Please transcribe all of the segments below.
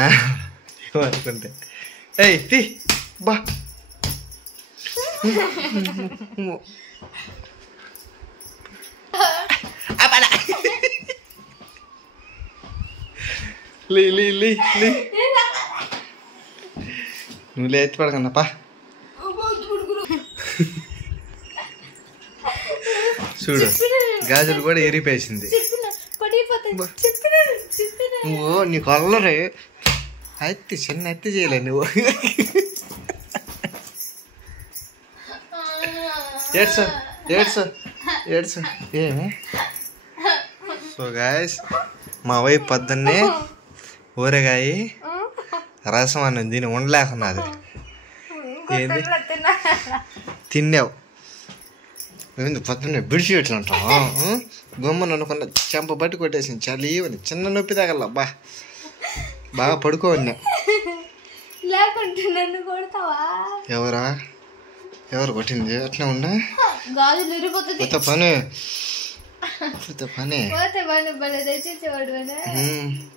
ఏమనుకుంటే ఏయ్ తీ బా లే లే లే లే నువ్వు లేచి పడకన్నప్పా చూడు గాజులు కూడా ఎరిపేసింది నువ్వు నీ కొల్లరే అయితే చిన్న ఎత్తి చేయలే నువ్వు ఏడ్సో ఏమి సో గాయస్ మా వైపు పొద్దున్నే ఊరగాయ రసం అన్నది దీన్ని ఉండలేకున్నది ఏంది తిన్నావు పొద్దున్నే బిడిచి ఎట్లా ఉంటావు గమ్మని అనుకున్న చెంప బట్టి కొట్టేసింది చలి అని చిన్న నొప్పి తగల బాగా పడుకోవన్నా ఎవరు కొట్టింది అట్లా ఉండా పని పని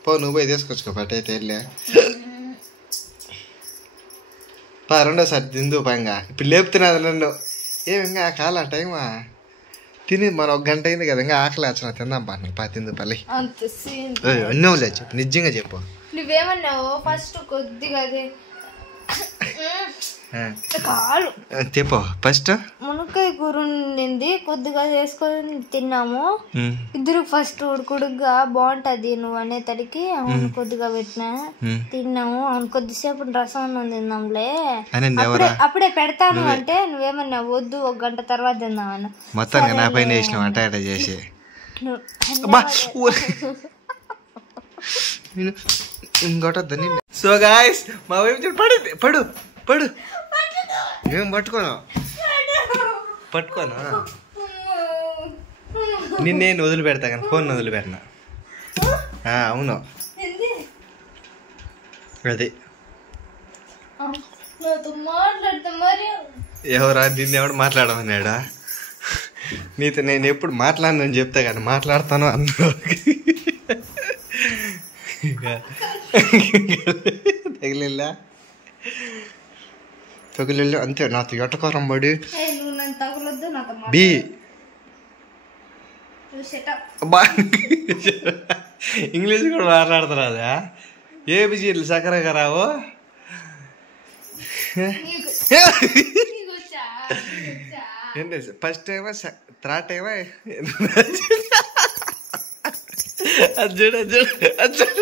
పో నువ్వు పోయి తీసుకొచ్చుకో పట్టయితే వెళ్ళా రెండోసారి తిందు పైగా ఇప్పుడు లేపుతున్నది నన్ను ఏమి కాల టైమా తిని మన 1 గంట అయింది కదా ఇంకా ఆకలి వచ్చిన తిందాం తిందు పల్లి అన్నీ చెప్పు నిజంగా చెప్పు నువ్వేమన్నావు ఫస్ట్ కొద్దిగా చెప్పు ఫస్ట్ మునక్కాయ కూర ఉండింది కొద్దిగా చేసుకొని తిన్నాము ఇద్దరు ఫస్ట్ ఉడుకుడుగా బాగుంటది నువ్వు అనేతడికి అవును కొద్దిగా పెట్టినా తిన్నాము అవును కొద్దిసేపు రసం అన్నం తిందాంలే అప్పుడే పెడతాను అంటే నువ్వేమన్నా వద్దు 1 గంట తర్వాత తిందామన్నా మొత్తానికి నా పైన వేసినావు అట్ట అట్ట చేసి ఇంకోటద్దని. సో గాయస్ మా వైపు చూడు పడింది పడు పడు ఏం పట్టుకోనా నిన్నేను వదిలిపెడతా కానీ ఫోన్ వదిలిపెట్టినా. అవును అది ఎవరా నిన్నెవడు మాట్లాడమన్నాడా? నీతో నేను ఎప్పుడు మాట్లాడనని చెప్తా కానీ మాట్లాడతాను అందరూ తగిలిల్లా తగిలిల్లా అంతే నాతో ఎటకారం పడి బి ఇంగ్లీష్ కూడా మాట్లాడుతున్నారా? ఏబిసిడ్లు సకరగా రావు. ఏంటి ఫస్ట్ ఏమో థర్డ్ ఏమో అజ్జుడు అజ్జుడు అజ్జుడు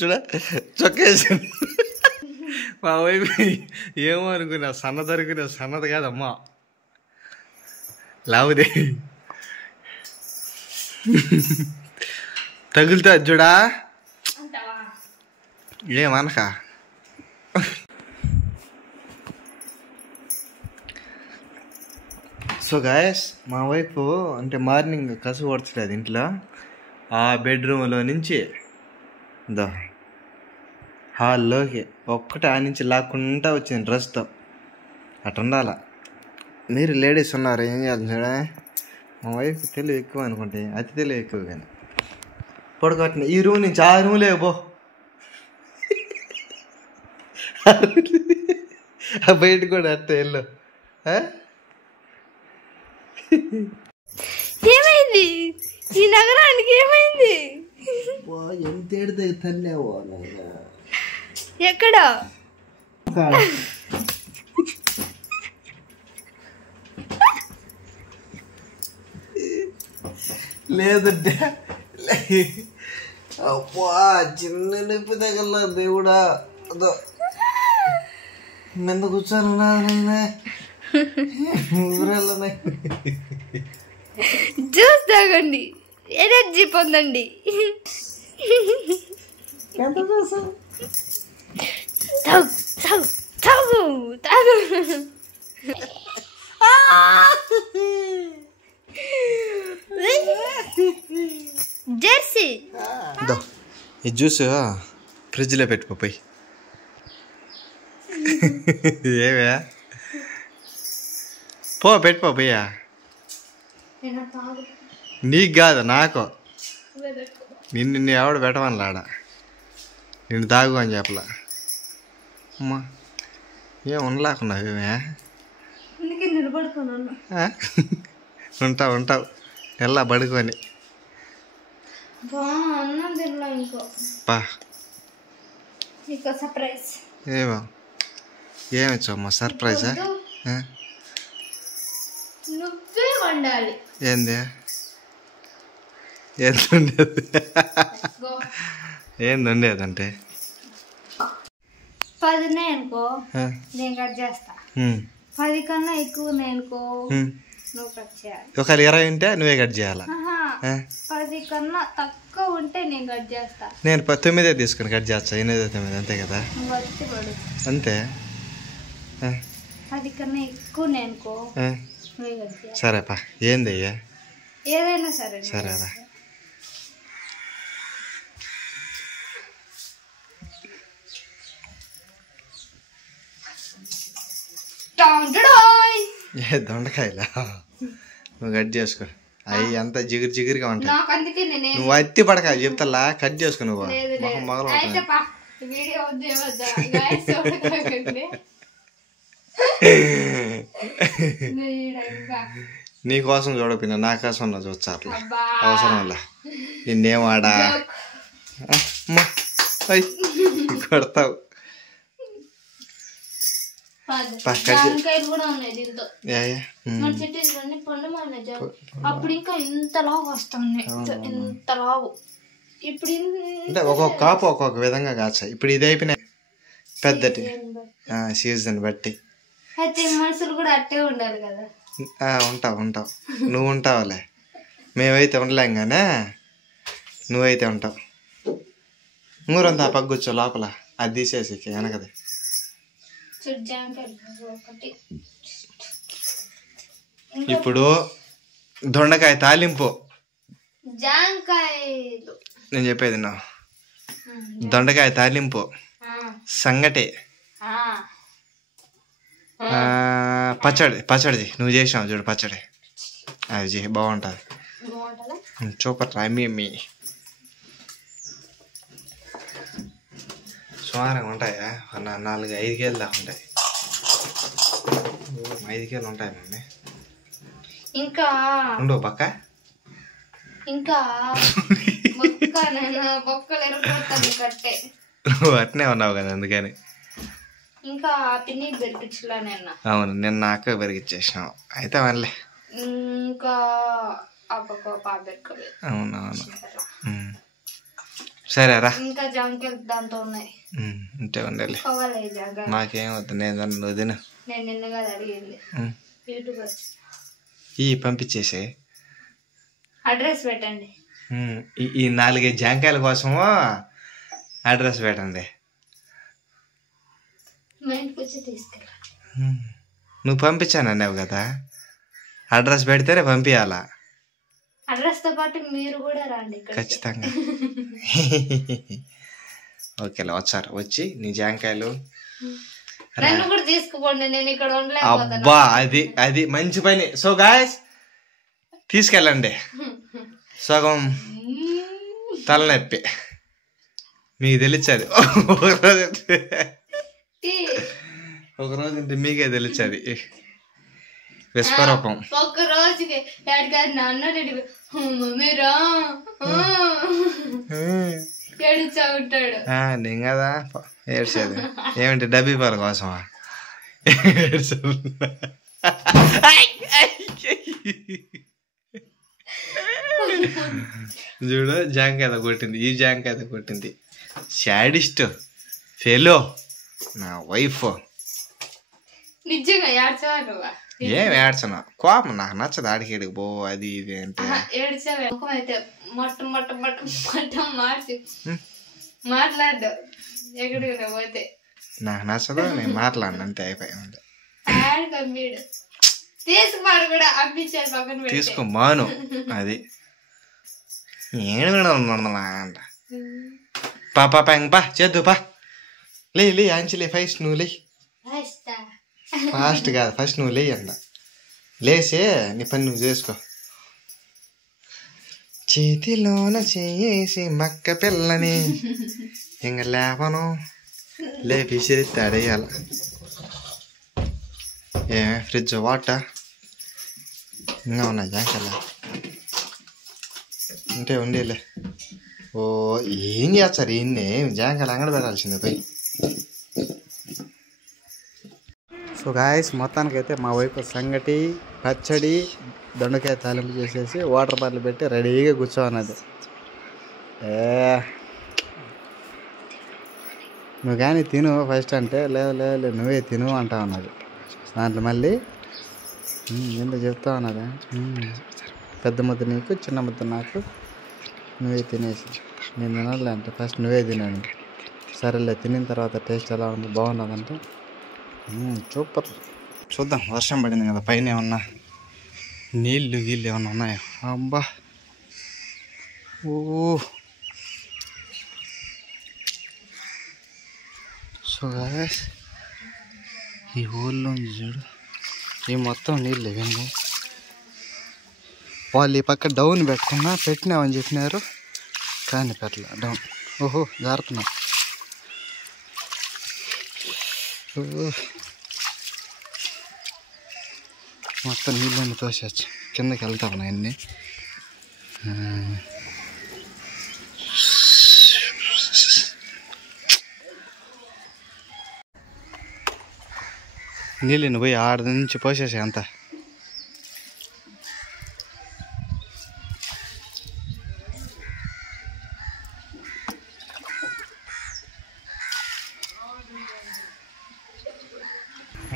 చూడ చొక్కేసి మా వైపు ఏమో అనుకున్నా సన్నది అనుకున్నా. సన్నది కాదమ్మా లావుదే తగులుతా అజ్జుడా ఏమనక. సో గాయస్ మా వైపు అంటే మార్నింగ్ కసు పడుతుంది ఇంట్లో. ఆ బెడ్రూమ్లో నుంచి హాల్లోకి ఒక్కటే ఆ నుంచి లాక్కుంటా వచ్చింది డ్రెస్తో. అటు ఉండాల. మీరు లేడీస్ ఉన్నారు ఏం చేయాలి చూడ. మా వైఫ్ తెలివి ఎక్కువ అనుకుంటే అతి తెలివి ఎక్కువ కానీ పడుకోవట్లే. ఈ రూమ్ నుంచి ఆ రూమ్ లేకపో బయట కూడా అట్టే వెళ్ళు. ఏమైంది ఈ నగరానికి? ఏమైంది? ఎంత ఏడితే తల్లేవో ఎక్కడ లేదంటే అబ్బా చిన్న నొప్పి తగల దేవుడా. అదో మీద కూర్చోను జ్యూస్ తాగండి, ఎనర్జీ పొందండి. జెర్సీ ఈ జ్యూస్ ఫ్రిడ్జ్లో పెట్టుకోపోయి. ఏవే పో పెట్టుకోపోయా. నీకు కాదు నాకు. నిన్ను ఎవడు పెట్టమని ఆడ నిన్ను తాగు అని చెప్పలా. అమ్మా ఏం ఉండలేకున్నావు ఏమే. ఉంటావు ఎలా పడుకొని ఏమిచ్చామ్మా సర్ప్రైజా? నువ్వే వండాలి. ఏంది ఉండేది? ఏంది ఉండేదంటే 10 అనుకో నేను కట్ చేస్తా. 10 కన్నా ఎక్కువ అనుకో నువ్వు కట్ చేయాలి. ఒకవేళ 20 ఉంటే నువ్వే కట్ చేయాలా? 10 కన్నా తక్కువ ఉంటే నేను కట్ చేస్తా. నేను 9 తీసుకుని కట్ చేస్తా. 8, 9 అంతే కదా? అంతే. 10 కన్నా ఎక్కువ అనుకో నువ్వే కట్ చేయాలి. సరేపా. ఏంది అయ్యా? ఏదైనా సరే. సరేరా. ఏ దొండకాయలా? నువ్వు కట్ చేసుకో. అవి అంత జిగురుగా ఉంటాయి. నువ్వు అత్తి పడక చెప్తా కట్ చేసుకో. నువ్వు మొగలు నీ కోసం చూడపోయినా నా కోసం నా చూస్తా. అట్లా అవసరం వల్ల నిన్నేమాడా కొడతావు. అప్పుడు ఇంకా ఇంత లావు వస్తుంది. ఇంత లావు. ఇప్పుడు అంటే ఒక్కొక్క కాపు ఒక్కొక్క విధంగా కాచా. ఇప్పుడు ఇది అయిపోయినా పెద్దటి సీజన్ బట్టి. అయితే మనుషులు కూడా అట్టే ఉండాలి కదా. ఉంటావు నువ్వు ఉంటావులే. మేమైతే ఉండలేం కానీ నువ్వైతే ఉంటావు. ఊరంతా పగ్గొచ్చు లోపల అది తీసేసి వెనకది. ఇప్పుడు దొండకాయ తాలింపు. నేను చెప్పేది నా దొండకాయ తాలింపు సంగటి పచ్చడి నువ్వు చేసావు చూడు. పచ్చడి అది బాగుంటుంది. సూపర్. మీ సుమారంగా ఉంటాయా? 4-5 కేజీలు దాకా ఉంటాయి. 5 కేజీలు ఉంటాయి మమ్మీ. ఇంకా ఉండవు పక్క. ఇంకా కట్టే నువ్వు అట్నే ఉన్నావు కదా అందుకని. ఇంకా పిన్ని బెరికించలా నిన్న. అవును నిన్న అక్క బెరికిచ్చేసినావు. అయితే వన్లే. ఇంకా అవునవును. సరేరా. ఇంకా జాంకాయలు దాంతో ఉన్నాయి. ఉంటే ఉండాలి. నాకేం వద్దు. నేను నువ్వు తిను. నేను నిన్నగా అడిగింది ఈ పంపించేసే అడ్రస్ పెట్టండి. ఈ 4-5 జాంకాయల కోసము అడ్రస్ పెట్టండి. నువ్వు పంపించాను అన్నావు కదా. అడ్రస్ పెడితేనే పంపించాలా. అడ్రస్ తో పాటు మీరు కూడా రండి ఖచ్చితంగా. ఓకేలే వచ్చి నీ జాంకాయలు నన్ను కూడా తీసుకుపోండి. నేను ఇక్కడ ఉండలేదు. అబ్బా అది మంచి పని. సో గాయ్స్ తీసుకెళ్ళండి. సగం తలనొప్పి మీకు తెలిసేది. ఒకరోజు ఉంటే మీకే తెలిసేది విశ్వరూపం. ఒక్క రోజుకి మీరా ఏడుచా ఉంటాడు. నేను కదా ఏడ్చేది. ఏమిటి డబ్బీ పాల కోసమా? చూడు జాంకాయ కొట్టింది. ఈ జాంకాయ కొట్టింది. శాడిస్ట్ ఫెలో నా వైఫ్. నిజంగా ఏడ్చవా? ఏం ఏడ్చను. కోపం నాకు నచ్చదు. ఆడికేడికి పో అది ఇది అంటే ఏడ్చావే. అయితే మొట్ట మార్చి మాట్లాడు. ఎక్కడికి పోతే నాకు నచ్చదు. నేను మాట్లాడిన అంతే అయిపోయింది. తీసుకుమాడు కూడా అప్పించారు పక్కన తీసుకోమాను. అది నేను అంట. పాపా పా చేద్దు పా. లే ఆంచి ఫస్ట్ నువ్వు లే. ఫాస్ట్ కాదు ఫస్ట్ నువ్వు లే అంట. లేసే నీ పని నువ్వు చేసుకో. చేతిలోన చేసి మక్క పిల్లని ఇంక లేపను లేపి సిరిత్తి అడేయాల. ఫ్రిడ్జ్ వాటర్ ఇంకా ఉన్నాయి జాంకల్లా అంటే ఉండేలే. ఓ ఏం చేస్తారు ఈయన్ని జాంకాయలు అంగడి పెట్టాల్సిందే పోయి. సో గాయస్ మొత్తానికైతే మా వైపు సంగటి పచ్చడి దొండకాయ తాలింపు చేసేసి వాటర్ బాటిల్ పెట్టి రెడీగా కూర్చోన్నది. నువ్వు కానీ తిను ఫస్ట్ అంటే లేదు లేదు నువ్వే తిను అంటా ఉన్నది. దాంట్లో మళ్ళీ ఎందుకు చెప్తా ఉన్నదా, పెద్ద ముద్ద నీకు చిన్న ముద్ద నాకు నువ్వే తినేసి నేను తినాలి అంటే ఫస్ట్ నువ్వే తినాను. సరేలే తినిన తర్వాత టేస్ట్ ఎలా ఉంది బాగున్నదంటే సూపర్. చూద్దాం వర్షం పడింది కదా పైన ఏమన్నా నీళ్ళు గీళ్ళు ఏమన్నా ఉన్నాయా. అబ్బా ఓ సో గాయస్ ఈ ఊళ్ళో చూడు ఈ మొత్తం నీళ్ళు ఇవన్నీ. వాళ్ళు ఈ పక్క డౌన్ పెట్టినామని చెప్పినారు కానీ పెట్టలే డౌన్. ఓహో జారుతున్నా. మొత్తం నీళ్ళని తోసేచ్చు కిందకి వెళ్తా ఉన్నాయి అన్నీ. నీళ్ళని పోయి ఆడ నుంచి పోసేసా అంత.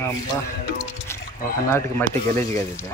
అబ్బా ఒకనాటికి మట్టి గలీజ్ కదా ఇది.